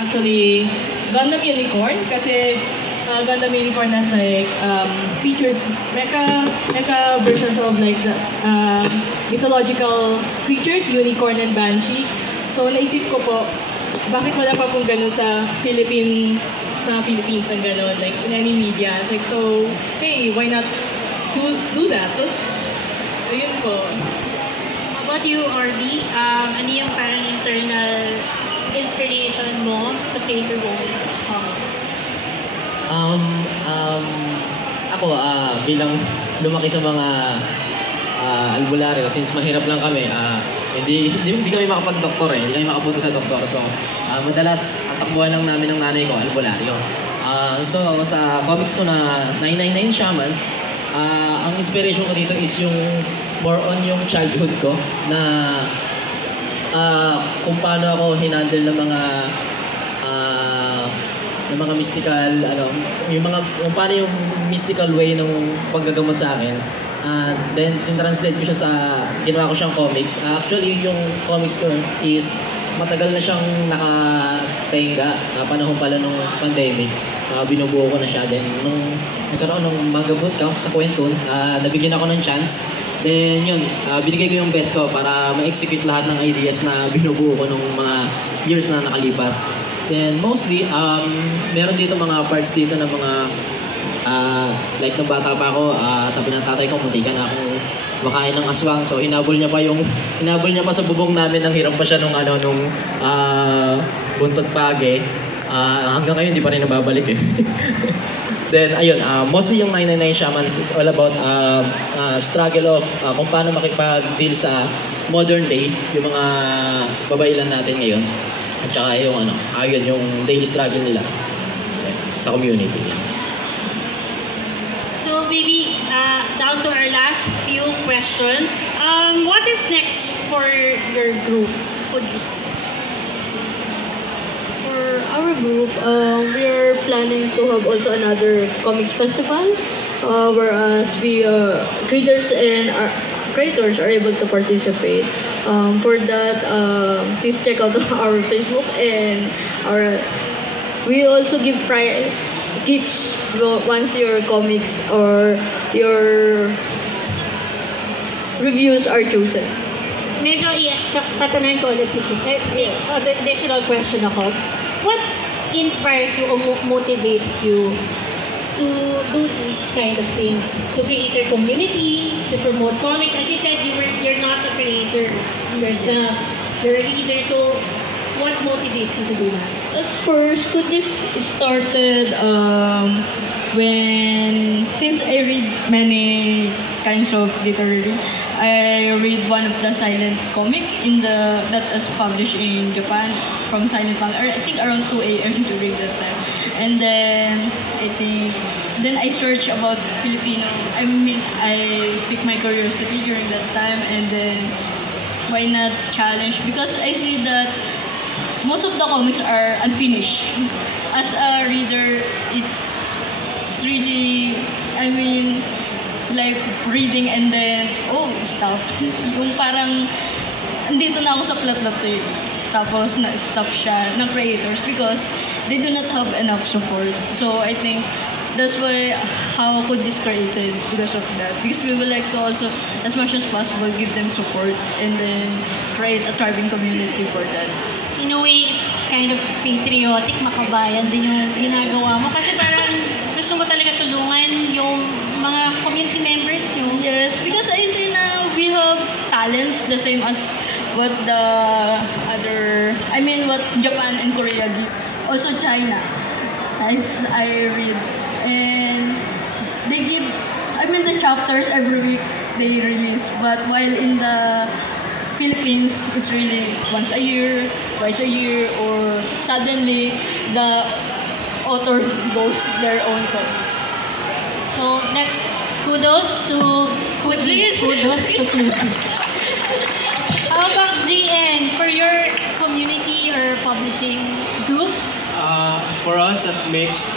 actually Gundam Unicorn kasi Gundam Unicorn has like features mecha versions of like the mythological creatures, unicorn and banshee. So naisip ko po, bakit wala pa pong ganun sa Philippines ng ganun, like in any media. It's like, so, hey, why not do that? Ayun po. How about you, RD? Ano yung parang internal inspiration mo to create your own comics? Ako, bilang lumaki sa mga albularyo, since mahirap lang kami, hindi kami makapag-doktor hindi kami makapunta sa doktor. So, madalas, ang takbuhan lang namin ng nanay ko, albularyo. So, sa comics ko na 999 Shamans, ang inspiration ko dito is yung more on yung childhood ko na kung paano ako hinandle ng mga mystical, kung paano yung mystical way ng paggagamot sa akin. Then, translate ko siya ginawa ko siyang comics. Actually, yung comics ko is matagal na siyang nakatenga, panahon pala nung pandemic. Binubuo ko na siya. Then, nung nagkaroon ng manga bootcamp sa Kwentun, nabigyan ako ng chance. Then, yun, binigay ko yung best ko para ma-execute lahat ng ideas na binubuo ko nung mga years na nakalipas. Then, mostly, meron dito mga parts dito ng mga like nung bata pa ako, sabi ng tatay ko, muntikan na akong makain ng aswang. So hinabol niya pa sa bubong namin, nang hirap pa siya nung buntot page. Hanggang ngayon hindi pa rin nababalik eh. Then ayun, mostly yung 999 Shamans is all about struggle of kung paano makipag-deal sa modern day, yung mga babailan natin ngayon. At saka yung yung daily struggle nila sa community. So maybe down to our last few questions. What is next for your group, Hoodless? For our group, we are planning to have also another comics festival, whereas we readers and creators are able to participate. For that, please check out our Facebook and we also give gifts once your comics or your reviews are chosen. Medyo tatanungin ko ulit si Chis. Additional question ako. What inspires you or motivates you to do these kind of things? To create your community, to promote comics? As you said, you're not a creator yourself. You're a reader. So, what motivates you to do that? At first, this started since I read many kinds of literary. I read one of the silent comic that was published in Japan from Silent Manga. I think around 2 a.m. during that time. And then I searched about Filipino. I picked my curiosity during that time, and then why not challenge? Because I see that most of the comics are unfinished. As a reader, it's really, like reading and then, stop. Yung parang, andito na ako sa plot na to. Tapos, na-stop siya ng creators because they do not have enough support. So, I think that's why how Could is created because of that. Because we would like to also, as much as possible, give them support and then create a thriving community for that. In a way, it's kind of patriotic, makabayan din yung ginagawa mo. Kasi parang gusto mo talaga tulungan yung mga community members nyo. Yes, because I see now we have talents the same as what what Japan and Korea give. Also China, as I read. And they give, the chapters every week they release. But while in the Philippines, it's really once a year, twice a year, or suddenly the author goes their own comics. So that's kudos to Hoodless. Kudos to Hoodless. How about GN for your community or publishing group? For us at Mixed,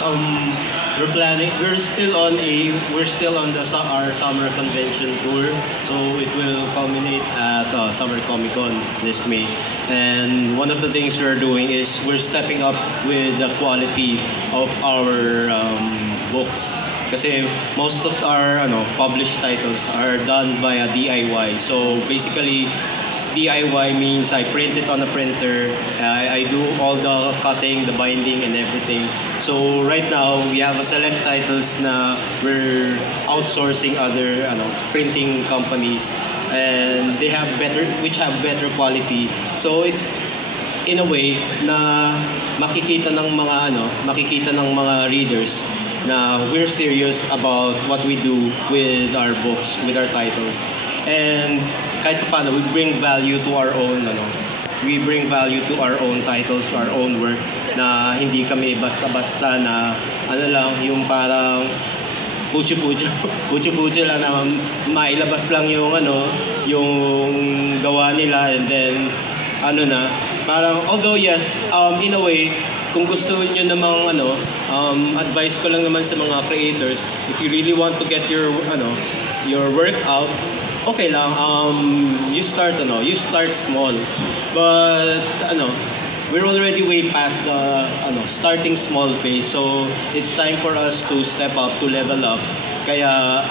we're still on our summer convention tour, so it will culminate at Summer Comic Con this May. And one of the things we're doing is we're stepping up with the quality of our books. Kasi most of our published titles are done via DIY. So basically, DIY means I print it on a printer. I do all the cutting, the binding, and everything. So right now, we have a select titles na we're outsourcing other printing companies, and they have which have better quality. So in a way na makikita ng mga readers na we're serious about what we do with our books, with our titles. And kahit paano, we bring value to our own titles, to our own work, na hindi kami basta-basta na lang, yung parang pucho lang na mailabas lang yung gawa nila, and then parang, although yes, in a way, kung gusto niyo namang advice ko lang naman sa mga creators, if you really want to get your work out, okay lang, you start small. But we're already way past the starting small phase, so it's time for us to step up, to level up. Kaya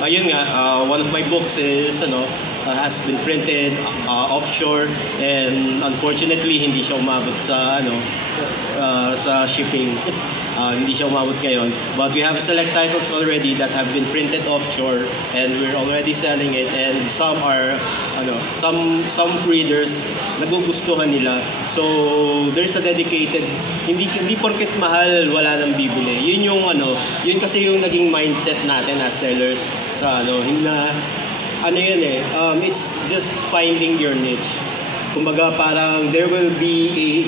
ayun nga, one of my books is has been printed offshore, and unfortunately hindi siya umabot sa sa shipping. Hindi siya umabot ngayon, but we have select titles already that have been printed offshore, and we're already selling it, and some are some readers nagugustuhan nila. So there's a dedicated, hindi porket mahal wala nang bibili. Yun kasi yung naging mindset natin as sellers sa it's just finding your niche. Kumbaga parang there will be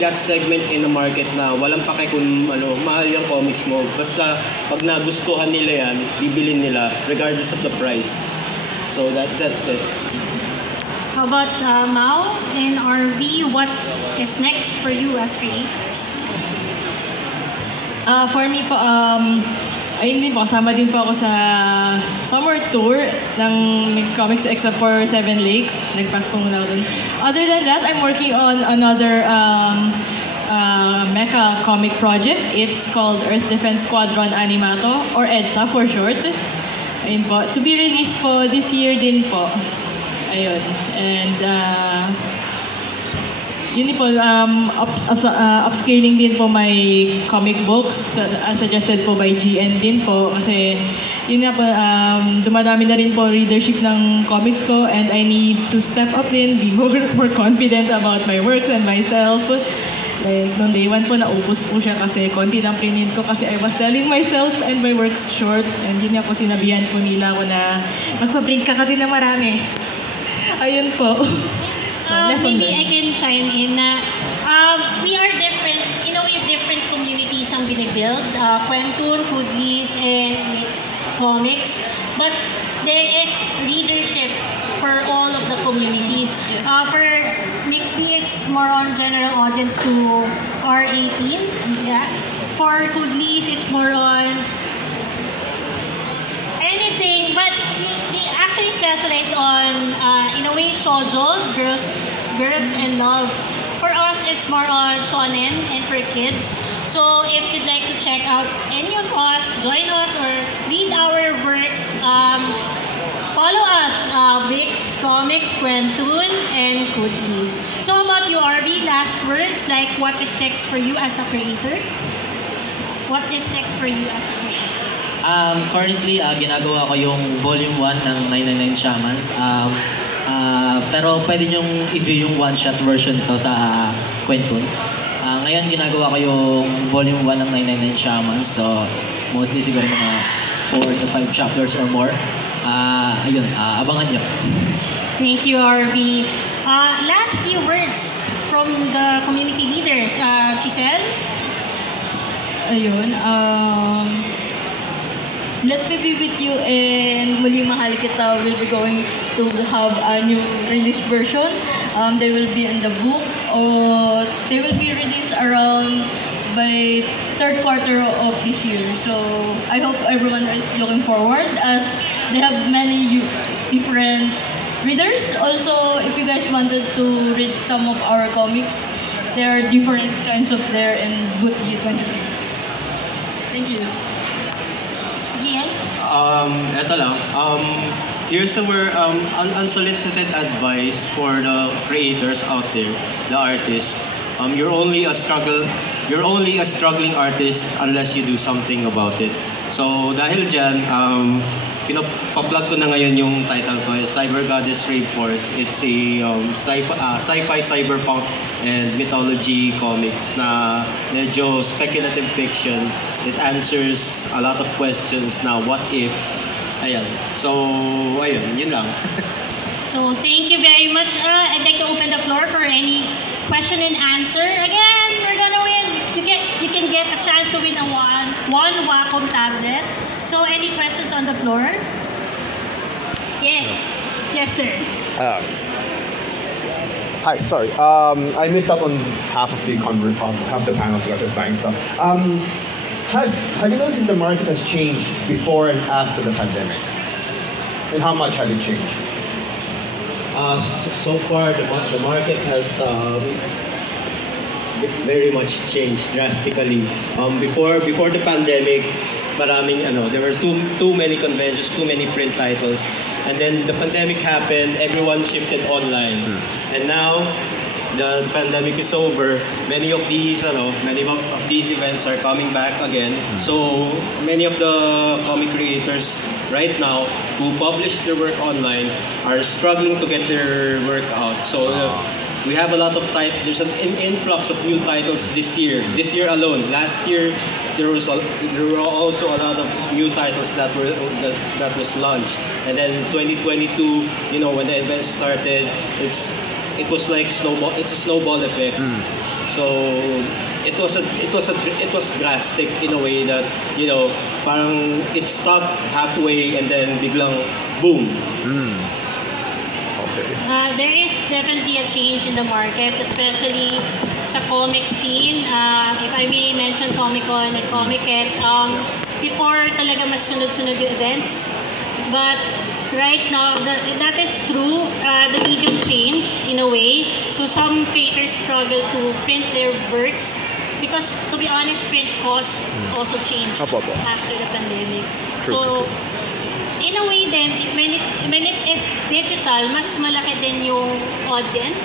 that segment in the market na walang pake kung mahal yung comics mo. Basta pag nagustuhan nila yan, bibilin nila regardless of the price. So that's it. How about Mao and RV? What is next for you as creators? For me po, ayun din po, kasama din po ako sa summer tour ng Mixed Comics except for Seven Lakes. Nagpass po muna ako dun. Other than that, I'm working on another mecha comic project. It's called Earth Defense Squadron Animato, or EDSA for short. Ayun po. To be released po this year din po. Ayun. And yun din po, upscaling din po my comic books as suggested po by GN din po. Kasi yun nga po, dumadami na rin po readership ng comics ko, and I need to step up din, be more confident about my works and myself. Like, noong day one po, naubos po siya kasi konti lang print ko kasi I was selling myself and my works short. And yun nga po, sinabihan po nila ako na magpa-print ka kasi na marami. Ayun po. So, maybe I can chime in na we are different, in a way, different communities ang binibuild. Kwentun, Hoodies, and Mixed Comics. But there is readership for all of the communities. For Mixed D, it's more on general audience to R18. Yeah. For Hoodies, it's more on anything, but they actually specialized on, in a way, shoujo, girls and love. For us, it's more on shonen and for kids. So if you'd like to check out any of us, join us, or read our works, follow us, Mixed Comics, Kwentun, and Hoodies. So how about you, RV? Last words, like what is next for you as a creator? What is next for you as a creator? Currently, ginagawa ko yung volume 1 ng 999 Shamans. Pero pwede nyong i-view yung one-shot version nito sa Kwentun. Ngayon, ginagawa ko yung volume 1 ng 999 Shamans. So, mostly siguro mga 4 to 5 chapters or more. Ayun, abangan nyo. Thank you, RV. Last few words from the community leaders. Giselle? Ayun, let me be with you, and Muling Mahal Kita will be going to have a new release version. They will be in the book, or they will be released around by third quarter of this year. So I hope everyone is looking forward as they have many different readers. Also, if you guys wanted to read some of our comics, there are different kinds of there in Booth G23. Thank you. Gian? Eto lang. Here's our unsolicited advice for the creators out there, the artists. You're only a struggling artist unless you do something about it. So dahil dyan, pinaplug ko na ngayon yung title ko, Cyber Goddess Rave Force. It's a sci-fi, cyberpunk, and mythology comics na medyo speculative fiction. It answers a lot of questions na what if. Ayan. So, ayun, yun lang. So thank you very much. I'd like to open the floor for any question and answer. Again, we're gonna win. You can get a chance to win a one Wacom tablet. So any questions on the floor? Yes. Yes, sir. Hi, sorry. I missed out on half the panel because I was buying stuff. Have you noticed the market has changed before and after the pandemic? And how much has it changed? So far, the market has very much changed drastically. Before the pandemic, there were too many conventions, too many print titles, and then the pandemic happened. Everyone shifted online, and now the pandemic is over. Many of these events are coming back again. So many of the comic creators right now who publish their work online are struggling to get their work out. So we have a lot of titles. There's an influx of new titles this year. This year alone. Last year there were also a lot of new titles that was launched. And then 2022, when the event started, it was like snowball. It's a snowball effect. So it was drastic in a way that parang it stopped halfway and then biglang boom. Okay. There is definitely a change in the market, especially sa comic scene. If I may mention Comic-Con and Comic-Con, before talaga mas sunod-sunod yung events. But right now, that is true. The medium changed in a way. So some creators struggle to print their works because, to be honest, print costs also changed after the pandemic. So in a way then, when it is digital, mas malaki din yung audience.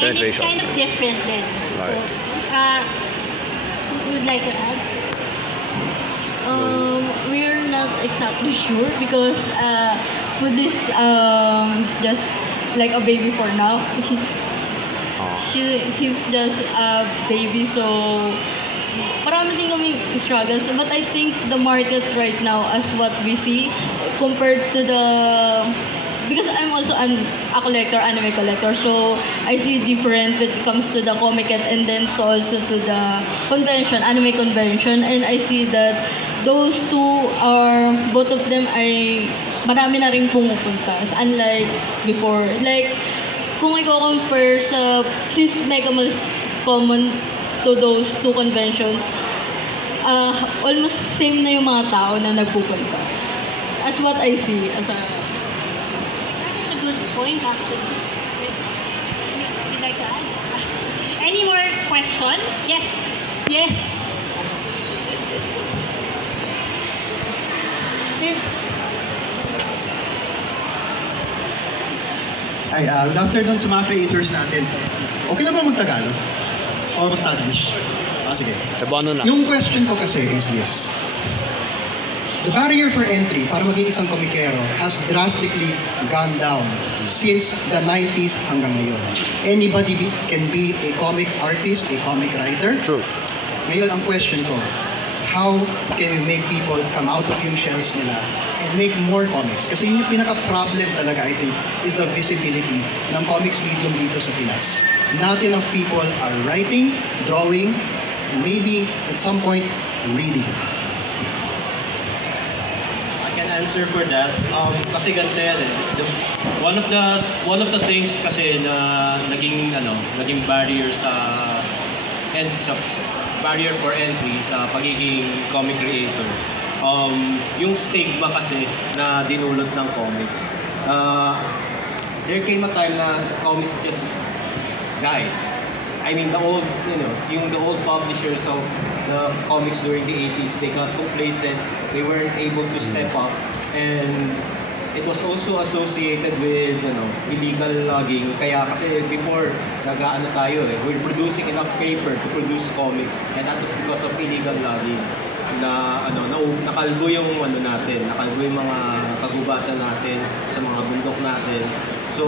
And it's kind of different then. Right. So, would like to add? We're not exactly sure because Kudis is just like a baby for now. He's just a baby, so marami din kaming struggles. But I think the market right now, as what we see, compared to because I'm also a collector, anime collector, so I see different when it comes to the Comic-Con and then also to the convention, anime convention, and I see that those two both of them ay marami na rin pumupunta. Unlike before, like kung i-compare since Mega Mall is common to those two conventions, almost same na yung mga tao na nagpupunta. As what I see, as a Good point, actually. Would like to add? Any more questions? Yes. Yes. Ay, good afternoon sa mga creators natin. Okay lang ba mag-Tagalog? O mag-Taglish? Sige. Yung question ko kasi is this. The barrier for entry para maging isang komikero has drastically gone down since the 90s hanggang ngayon. Anybody can be a comic artist, a comic writer. True. Ngayon ang question ko, how can we make people come out of yung shells nila and make more comics? Kasi yung pinaka-problem talaga, I think, is the visibility ng comics medium dito sa Pinas. Not enough people are writing, drawing, and maybe at some point, reading. Answer for that, kasi ganito yan one of the things kasi na naging barrier sa barrier for entry sa pagiging comic creator. Yung stigma kasi na dinulot ng comics. There came a time na comics just died. I mean, the old publishers of the comics during the 80s, they got complacent. They weren't able to step up, and it was also associated with illegal logging. Kaya kasi before nag-aano tayo we're producing enough paper to produce comics, and that was because of illegal logging. Na nakalbo yung nakalbo yung mga kagubatan natin sa mga bundok natin. So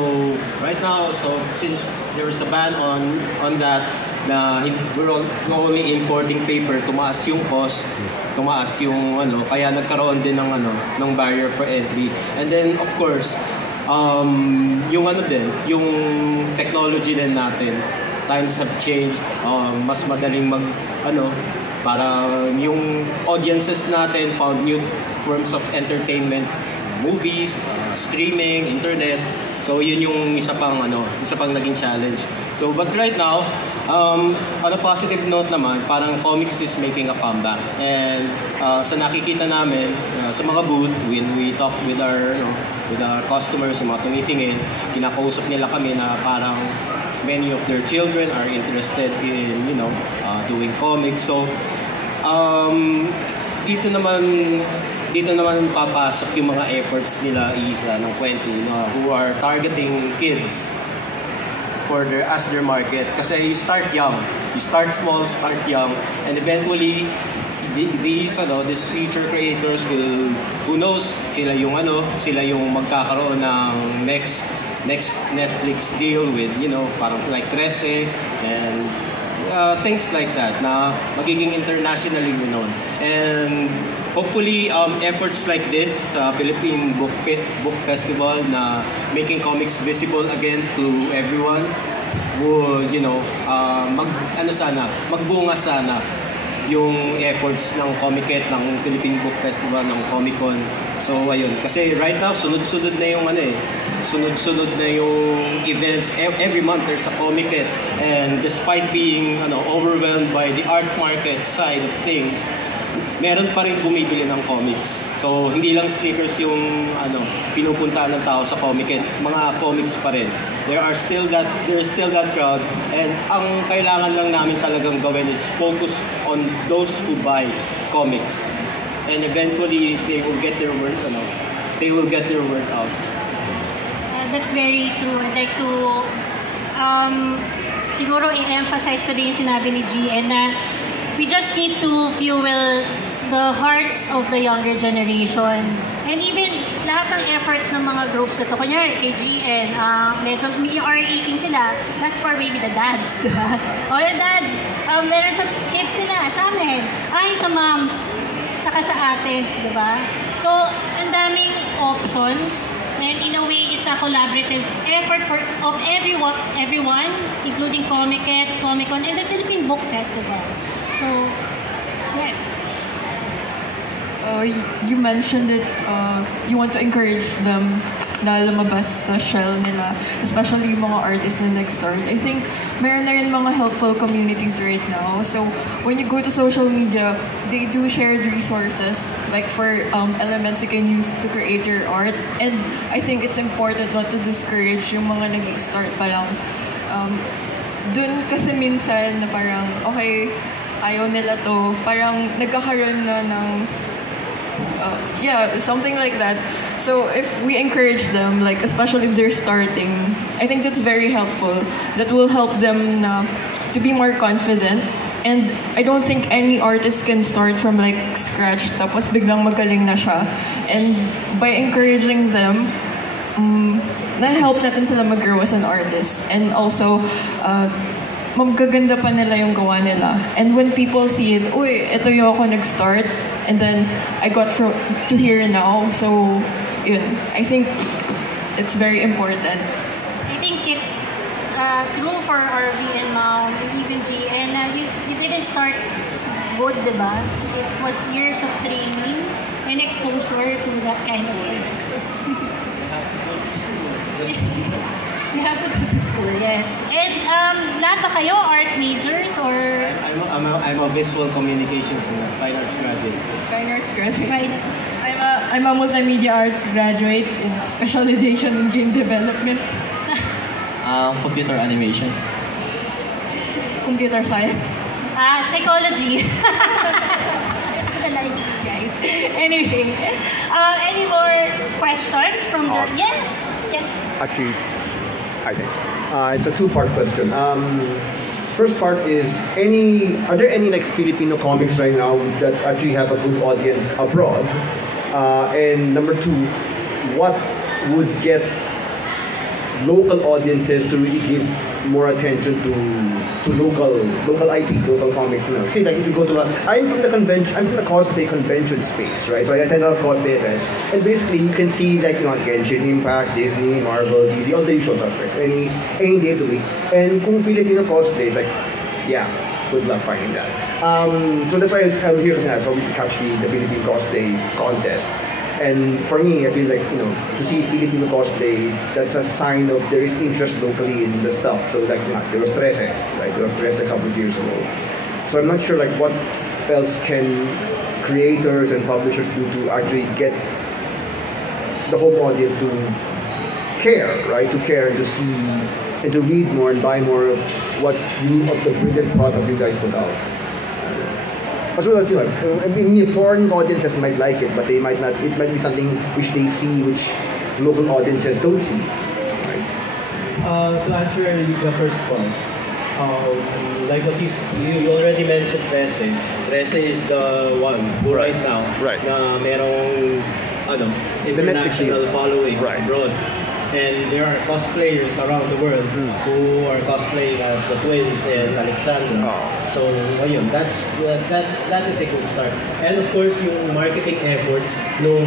right now, since there is a ban on that, na we're only importing paper, tumaas yung cost, tumaas yung kaya nagkaroon din ng barrier for entry. And then of course, yung technology din natin, times have changed, mas madaling para yung audiences natin found new forms of entertainment, movies, streaming, internet. So yun yung isa pang naging challenge. So but right now, on a positive note naman, parang comics is making a comeback. And sa nakikita namin sa mga booth, when we talk with our customers, yung mga tumitingin, kinakausap nila kami na parang many of their children are interested in doing comics. So dito naman papasok yung mga efforts nila ng Kwenti, who are targeting kids as their market. Kasi you start young, you start small, start young, and eventually these future creators will, who knows, sila yung magkakaroon ng next Netflix deal with parang like 13 and things like that, na magiging internationally renowned. And hopefully efforts like this sa Philippine Book Festival na making comics visible again to everyone would magbunga sana yung efforts ng Comiket, ng Philippine Book Festival, ng Comic-Con. So ayun, kasi right now sunod-sunod na yung events. Every month there's a Comiket, and despite being overwhelmed by the art market side of things, meron pa rin bumibili ng comics. So hindi lang stickers yung pinupuntahan ng tao sa Comiket, mga comics pa rin. There's still that crowd, and ang kailangan lang namin talagang gawin is focus on those who buy comics, and eventually they will get their word out. That's very true. I'd like to siguro i-emphasize ko din yung sinabi ni GN na we just need to fuel the hearts of the younger generation. And even lahat ng efforts ng mga groups na to, kunyari kay GN, medyo RE18 sila, that's for maybe the dads, diba? O yung dads, meron sa kids nila, sa amin, sa moms, saka sa ates, diba? So, ang daming options, and in a way, it's a collaborative effort of everyone, including Comiket, Comic-Con, and the Philippine Book Festival. So, yeah. You mentioned that you want to encourage them na lumabas sa shell nila, especially yung mga artists na nag-start. I think meron na rin mga helpful communities right now. So when you go to social media, they do share resources like for elements you can use to create your art. And I think it's important not to discourage yung mga nag-start pa lang. Dun kasi minsan na parang, okay, ayaw nila to, parang nagkakaroon na ng something like that. So if we encourage them, like especially if they're starting, I think that's very helpful. That will help them to be more confident. And I don't think any artist can start from like scratch tapos biglang magaling na siya. And by encouraging them, na-help natin sila mag-grow as an artist. And also, magaganda pa nila yung gawa nila. And when people see it, uy, ito yung ako nag-start, and then I got to here now. So, yun. I think it's very important. I think it's true for RV and Mom, and even GN. You didn't start good, diba? It was years of training and exposure to that kind of work. You have to go to school, yes. And lahat ba kayo art majors or I'm a visual communications and fine arts graduate. Fine arts graduate. Right. I'm a multimedia arts graduate in specialization in game development. Computer animation. Computer science. Psychology. Analyze it, guys. Anyway, any more questions from the... Yes. Actually, it's a two-part question. First part is, are there any like Filipino comics right now that actually have a good audience abroad? And number two, what would get local audiences to really give more attention to local IP, local comics? See, like if you go to I'm from the cosplay convention space, right? So I attend a lot of cosplay events, and basically you can see like Genshin Impact, Disney, Marvel, DC, all the usual suspects, any day of the week. And kung Filipino cosplay, it's like, yeah, good luck finding that. So that's why I'm here tonight, so we can catch the Philippine cosplay contests. And for me, I feel like, to see Filipino cosplay, that's a sign of there is interest locally in the stuff. So like, there was Trece, right? There was Trece a couple of years ago. So I'm not sure like what else can creators and publishers do to actually get the whole audience to care, right? To care and to see and to read more and buy more of the brilliant product you guys put out. As well as, I mean, foreign audiences might like it, but they might not. It might be something which they see, which local audiences don't see. Right? To answer the first one, like what you already mentioned, Trece. Trece is the one who right now na merong international following abroad. And there are cosplayers around the world who are cosplaying as the twins and Alexandra. So, ayun, that is a good start. And of course, yung marketing efforts nung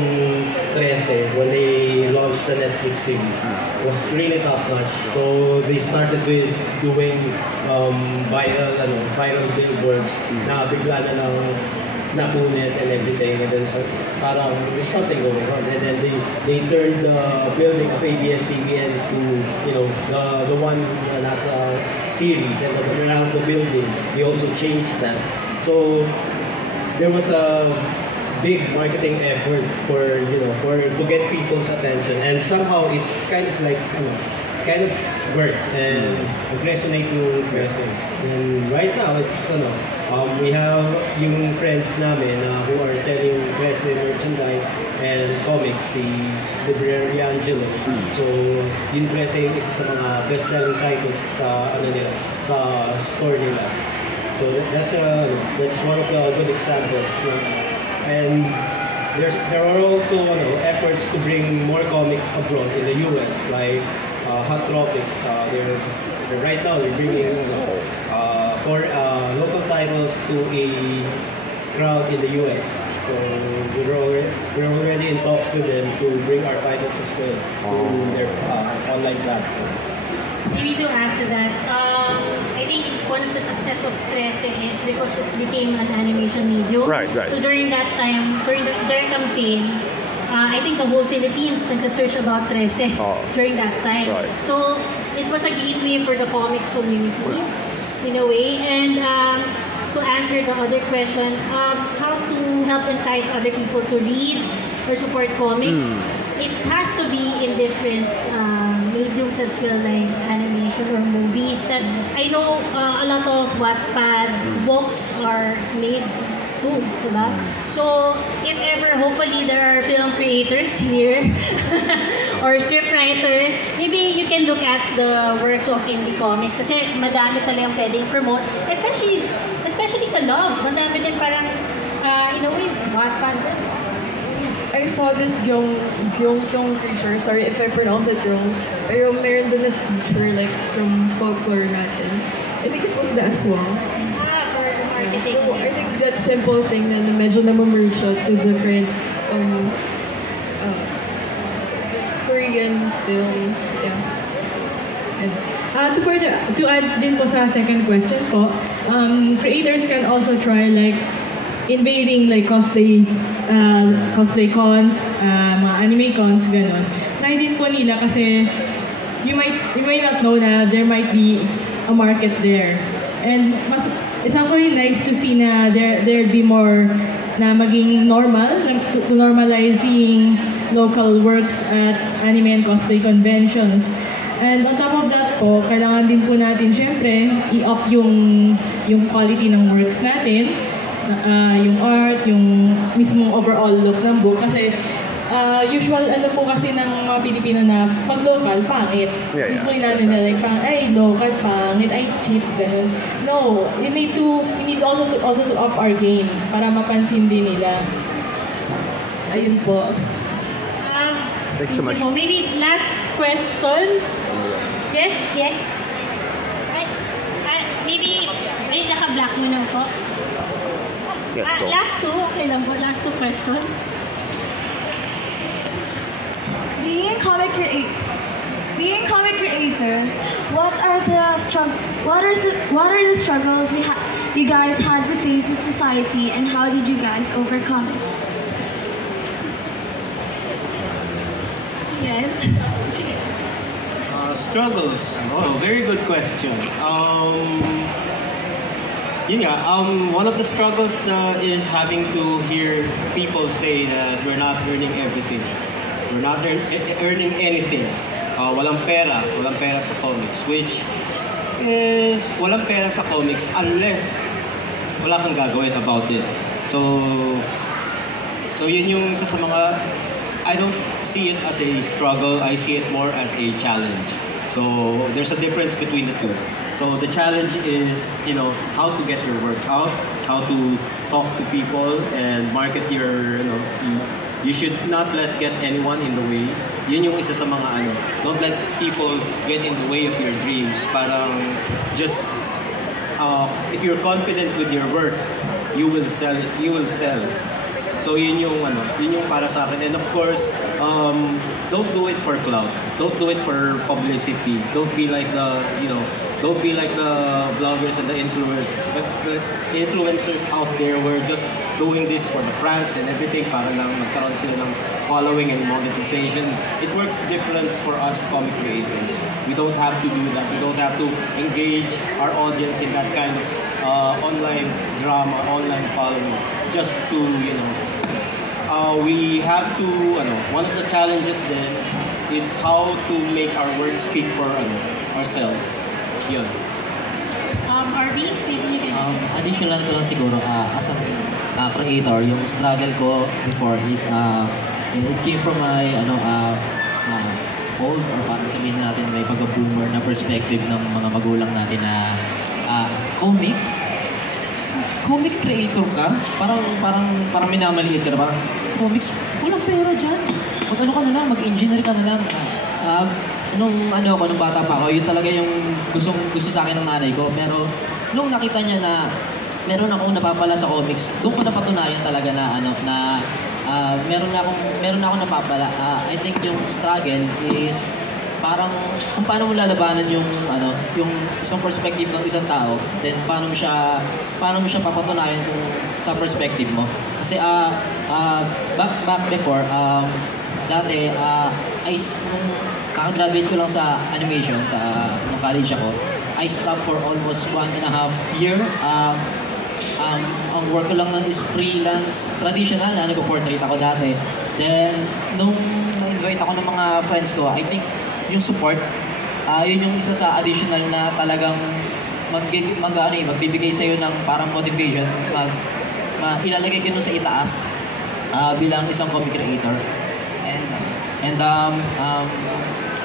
Trece when they launched the Netflix series was really top-notch. So, they started with doing viral billboards na bigla na lang napunit and everything, and then parang there's something going on, and then they turned the building of ABS-CBN to the one nasa series, and around the building they also changed that. So there was a big marketing effort to get people's attention, and somehow it kind of worked and resonate with Trece. And right now it's we have yung friends namin who are selling Trece merchandise and comics, si Library Angelo. So yung Trece yung isa sa mga best-selling titles sa store nila. So that's one of the good examples. And there are also efforts to bring more comics abroad in the US, like Hot Tropics. Right now they're bringing for local titles to a crowd in the US. So we're already in talks with them to bring our titles as well to their online platform. Maybe to add to that, I think one of the success of Trece is because it became an animation medium. Right. So during that time, during their campaign, I think the whole Philippines nagsa-search about Trece during that time. Right. So it was a gateway for the comics community in a way. And to answer the other question, how to help entice other people to read or support comics, it has to be in different mediums as well, like animation or movies. That I know a lot of Wattpad books are made too, diba? So if ever, hopefully there are film creators here or script writers, maybe you can look at the works of indie comics kasi madami talagang pwedeng promote, especially sa love. Madami din parang in a way, Wattpad. I saw this Gyeongsong creature, sorry if I pronounce it wrong, pero meron doon na feature like from folklore natin. I think it was the Aswang. For the marketing. So I think that simple thing na medyo na-merge siya to different Korean films. Yeah. To add din po sa second question po, creators can also try like invading like cosplay cons, mga anime cons, gano'n. Try din po nila kasi you might not know na there might be a market there. And it's actually nice to see na there be more na maging normal, to normalize seeing local works at anime and cosplay conventions. And on top of that po, kailangan din po natin syempre i-up yung quality ng works natin, yung art, yung mismong overall look ng book. Kasi usual ano po kasi ng mga Pilipino na pag local, pangit. Yeah. Po natin na like, ay local, pangit, ay cheap, ganun. No, we need also to up our game para mapansin din nila. Ayun po. Thank you so much. Maybe last question. Yes. Maybe, naka-black mo na po. Yes, go. Last two, okay lang po. Last two questions. Being comic creators, what are the struggles you guys had to face with society, and how did you guys overcome it? Struggles. Oh, very good question. One of the struggles is having to hear people say that we're not earning everything. We're not earning anything. Walang pera sa comics, which is walang pera sa comics unless wala kang gagawin about it. So yun yung isa sa mga, I don't see it as a struggle, I see it more as a challenge. So there's a difference between the two. So the challenge is, how to get your work out, how to talk to people and market your, you should not get anyone in the way. Yun yung isa sa mga don't let people get in the way of your dreams. Parang just, if you're confident with your work, you will sell it, So yun yung para sa akin. And of course, don't do it for clout. Don't do it for publicity. Don't be like the vloggers and the influencers out there who are just doing this for the pranks and everything para lang magkaroon sila ng following and monetization. It works different for us comic creators. We don't have to do that. We don't have to engage our audience in that kind of online drama, online following, just to, we have to, one of the challenges then is how to make our work speak for ourselves. Yun. RV, maybe you can... Additional ko lang siguro, as a creator, yung struggle ko before is, it came from my, old, or parang sabihin natin, may pag-boomer na perspective ng mga magulang natin na comic creator ka? Parang minamaliit ka na, parang comics, walang pera dyan. Mag-engineer ka na lang. Nung bata pa ako, yun talaga yung gusto sa akin ng nanay ko. Pero nung nakita niya na meron akong napapala sa comics, doon ko napatunayan talaga na meron akong napapala. I think yung struggle is parang kung paano mo lalabanan yung isang perspective ng isang tao, then paano mo siya papatunayan kung sa perspective mo. Kasi back before, dati nung kakagraduate ko lang sa animation nung college ako, I stopped for almost 1.5 year. Ang work ko lang nun is freelance, traditional na nag-portrait ako dati. Then nung na-invite ako ng mga friends ko, I think yung support, yun yung isa sa additional na talagang magbibigay sa'yo ng parang motivation, ilalagay ko nun sa itaas bilang isang comic creator. And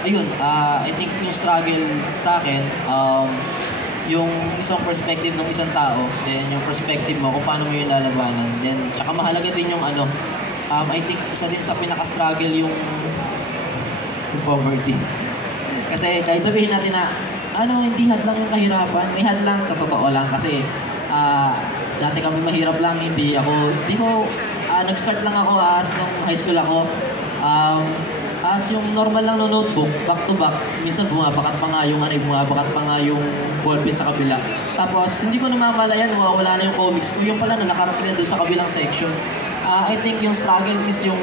ayun, I think yung struggle sa akin, yung isang perspective ng isang tao, then yung perspective mo kung paano mo yung lalabanan, then tsaka mahalaga din yung I think isa din sa pinaka-struggle yung poverty. Kasi kahit sabihin natin na hindi hadlang yung kahirapan, may hadlang sa totoo lang kasi dati kami mahirap lang, nag-start lang ako nung high school ako. As yung normal lang na notebook, back to back, minsan bumabakat pa nga yung ballpen sa kabila. Tapos hindi ko namamalayan, wala na yung comics ko. Yung pala na nakarating na doon sa kabilang section. I think yung struggle is yung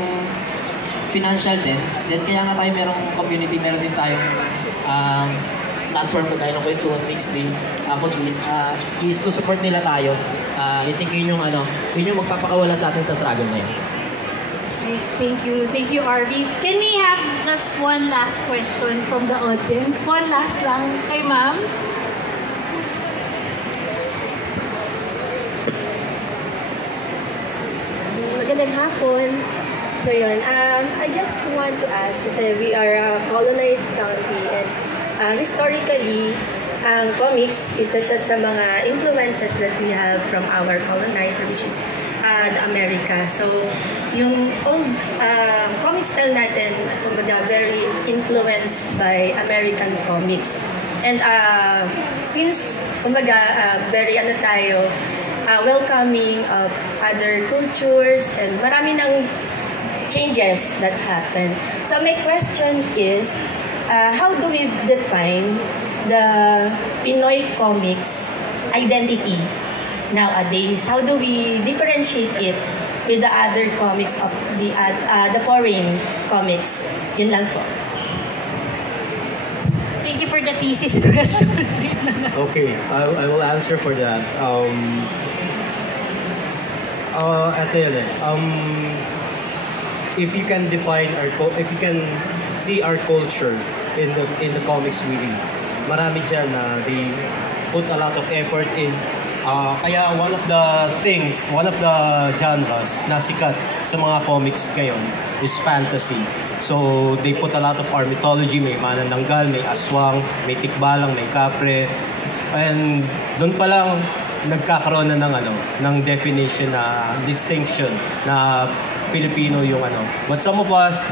financial din. Then kaya nga tayo merong community, meron din tayong platform kagaya ng Kwentuhan Mixtape, Kutwis, is to support nila tayo. I think yun yung magpapakawala sa atin sa struggle na yun. Okay, thank you, Arby. Can we have just one last question from the audience? One last lang kay ma'am. Magandang hapon. So yun, I just want to ask kasi we are a colonized country and historically, ang comics, isa siya sa mga influences that we have from our colonizer, which is the America. So, yung old comic style natin, kumbaga, very influenced by American comics. And since, kumbaga, very tayo, welcoming of other cultures and marami ng changes that happen. So my question is, how do we define the Pinoy comics identity nowadays? How do we differentiate it with the other comics of the foreign comics? Yun lang po. Thank you for the thesis question. Okay, I will answer for that. If you can define if you can see our culture in the comics we read, marami dyan na they put a lot of effort in. Kaya one of the genres na sikat sa mga comics ngayon is fantasy. So they put a lot of our mythology, may manananggal, may aswang, may tikbalang, may kapre. And doon pa lang nagkakaroon na ng definition na distinction na Filipino yung But some of us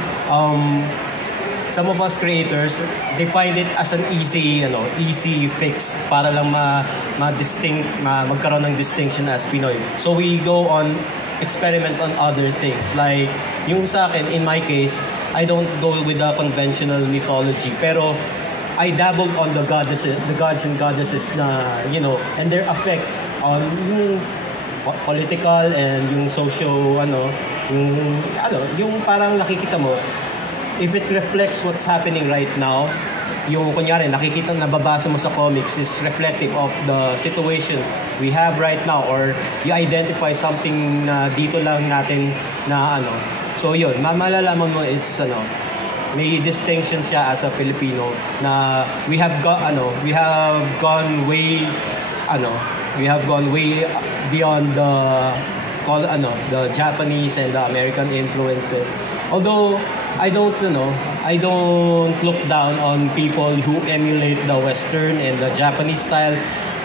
creators, they find it as an easy fix para lang magkaroon ng distinction as Pinoy. So we go on experiment on other things. Like yung sa akin, in my case, I don't go with the conventional mythology, pero I dabbled on the gods and goddesses na, and their effect on yung political and yung socio yung parang nakikita mo, if it reflects what's happening right now, yung kunyari nakikita nababasa mo sa comics is reflective of the situation we have right now, or you identify something na dito lang natin na so yun, malalaman mo it's may distinction siya as a Filipino na we have gone way beyond the Japanese and the American influences. Although I don't look down on people who emulate the Western and the Japanese style.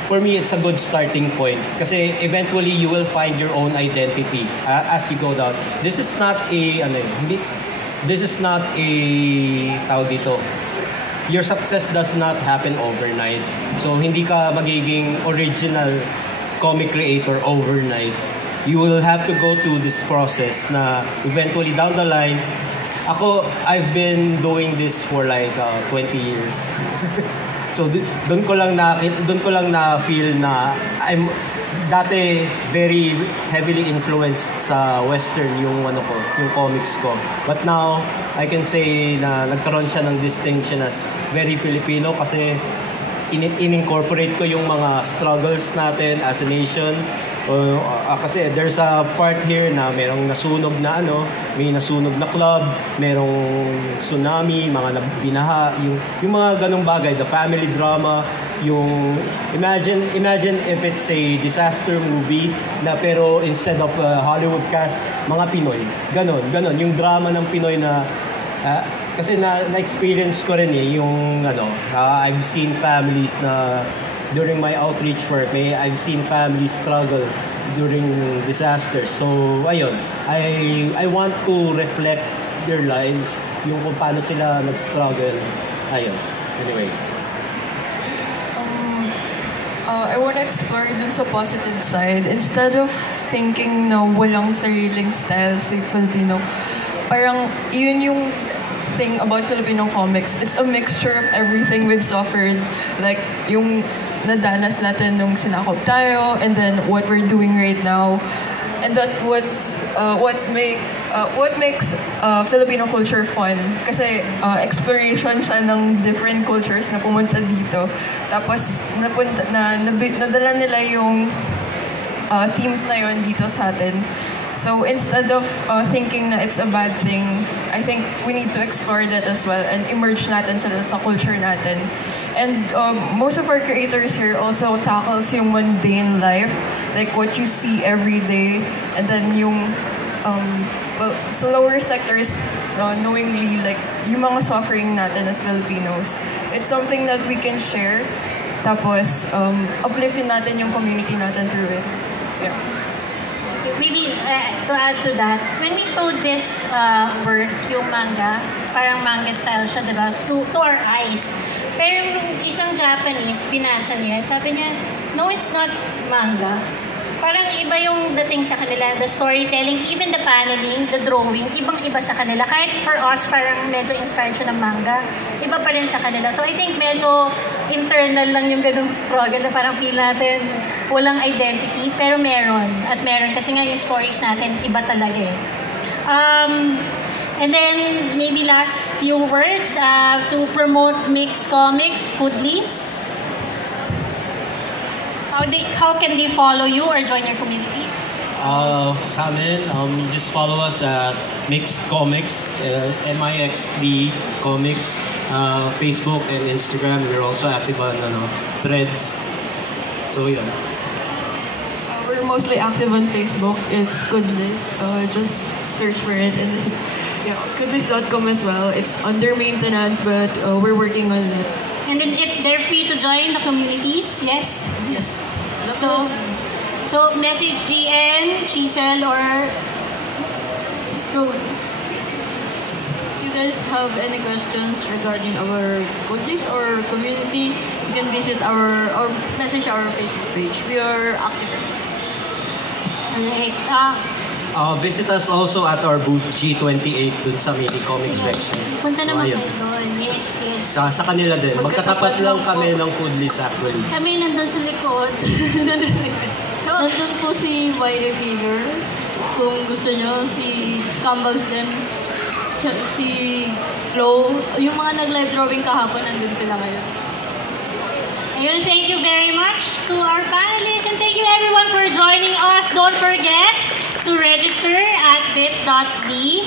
For me, it's a good starting point kasi eventually you will find your own identity as you go down. This is not a tawag dito. Your success does not happen overnight. So hindi ka magiging original comic creator overnight. You will have to go through this process na eventually down the line. I've been doing this for like 20 years. So doon ko lang na feel na I'm dati very heavily influenced sa Western yung comics ko. But now I can say na nagkaroon siya ng distinction as very Filipino kasi in-incorporate ko yung mga struggles natin as a nation. Kasi there's a part here na merong nasunog na may nasunog na club, merong tsunami, mga binaha, yung mga ganong bagay, the family drama, yung imagine if it's a disaster movie na pero instead of Hollywood cast, mga Pinoy. Ganon, yung drama ng Pinoy na kasi na-experience ko rin yung I've seen families na during my outreach work, I've seen families struggle during disasters. So, ayun, I want to reflect their lives, yung kung paano sila nag-struggle. Ayun, anyway. I want to explore dun sa positive side. Instead of thinking na walang sariling style sa Filipino, parang yun yung thing about Filipino comics. It's a mixture of everything we've suffered. Like, yung nadanas natin nung sinakop tayo, and then what we're doing right now. and what makes Filipino culture fun. Kasi exploration siya ng different cultures na pumunta dito. Tapos nadala nila yung themes na yon dito sa atin. So instead of thinking na it's a bad thing, I think we need to explore that as well and immerse natin sa culture natin. And most of our creators here also tackles yung mundane life, like what you see every day, and then yung sa lower sectors, knowingly, like yung mga suffering natin as Filipinos. It's something that we can share, tapos upliftin natin yung community natin through it. Yeah. Maybe to add to that, when we showed this work, yung manga, parang manga style siya, diba? To our eyes. Pero yung isang Japanese, binasa niya, sabi niya, no, it's not manga. Parang iba yung dating sa kanila, the storytelling, even the paneling, the drawing, ibang-iba sa kanila. Kahit for us, parang medyo inspired siya ng manga, iba pa rin sa kanila. So I think medyo internal lang yung ganung struggle na parang feel natin walang identity, pero meron. At meron kasi nga yung stories natin, iba talaga eh. And then, maybe last few words to promote Mix Comics, Kudlis. How can they follow you or join your community? Sa amin, just follow us at Mixed Comics, MIXD Comics, Facebook and Instagram. We're also active on Threads. So yun. We're mostly active on Facebook. It's Kudlis. Just search for it, and then, yeah, Kudlis.com as well. It's under maintenance, but we're working on it. And then they're free to join the communities, yes? Yes. So message GN, Chisel, or If you guys have any questions regarding our Kudlis or community, you can visit or message our Facebook page. We are active. Alright. Visit us also at our booth G28 dun sa mini comic section. Punta naman ayun. kayo doon. Yes, yes. Sa kanila din. Magkatapat lang kami ng Kudlis actually. Kami nandun sa likod. Nandun po si YA Fever. Kung gusto nyo, si Scumbags din. Si Flo. Yung mga nag-live drawing kahapon, nandun sila ngayon. Ayun, thank you very much to our panelists, and thank you everyone for joining us. Don't forget to register at bit.ly/